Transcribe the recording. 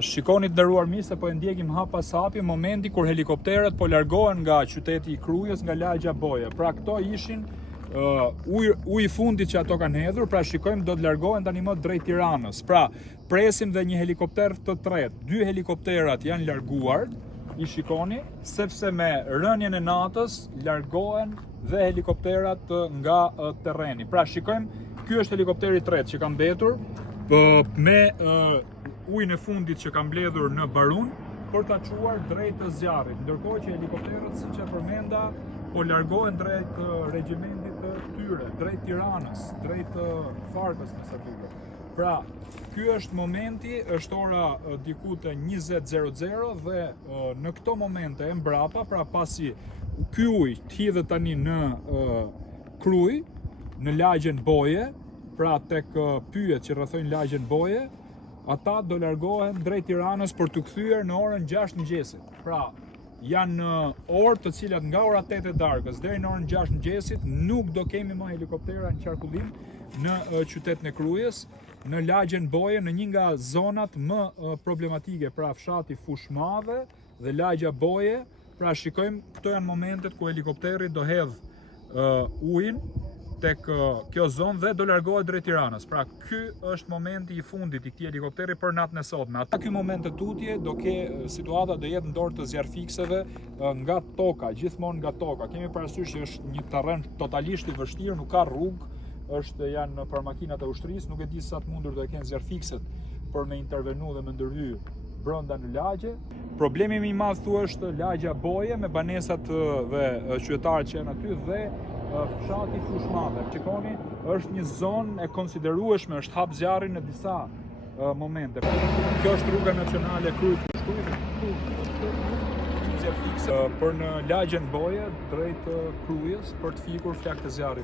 Shikoni të nderuar miq se po e ndjekim hap pas hapi momenti kur helikopterët po largohen nga qyteti i Krujës, nga lagja Boje. Pra këto ishin uji i fundit që ato kanë hedhur, pra shikojmë do të largohen tani më drejt Tiranës. Pra presim dhe një helikopter të tretë. 2 helikopterat janë larguar, i shikoni, sepse me rënien e natës largohen dhe helikopterat nga terreni. Pra shikojmë, ky është helikopteri i tretë që ka mbetur me ujin e fundit që ka mbledhur në barun për ta çuar drejt të zjarrit, ndërkohë që helikopterët, siç e përmenda, po largohen drejt regjimentit të tyre, drejt Tiranës, drejt Farkës me sa duket. Pra, ky është momenti, është ora diku te 20:00 dhe në këto momente e mbrapa, pra pasi ky ujë të hidhet tani në Krujë, në lagjen Boje, pra tek pyjet që rrethojnë lagjen Boje, ata do largohen drejt Tiranës për të kthyer në orën 6 mëngjesit. Pra, janë orë të cilat nga ora 8 e darkës deri në orën 6 mëngjesit nuk do kemi më helikoptera në qarkullim në qytetin e Krujës, në lagjen Boje, në një nga zonat më problematike, pra fshati Fushmadhe dhe lagja Boje. Pra shikojmë, këto janë momentet ku helikopteri do hedh ujin tek kjo zonë dhe do largohet drejt Tiranës. Pra ky është momenti i fundit i këtij helikopteri për natën e sotme. Ata ky moment të tutje do situata do jetë në dorë të zjarrfikseve nga toka, gjithmonë nga toka. Kemi parasysh që është një terren totalisht i vështirë, nuk ka rrugë, janë për makinat e ushtrisë, nuk e di sa të mundur do e kenë zjarrfikset për me intervenu dhe me ndërhy brenda në lagje. Problemi më i madh është lagja Boje me banesat dhe qytetarët që janë aty dhe fshati Fushmadhe. Shikoni, është një zonë e konsiderueshme, është hap zjarri në disa momente. Kjo është rruga nacionale Krujë-Fushmadhe për në lagjen Boje drejt Krujës për të fikur flakë të zjarrit.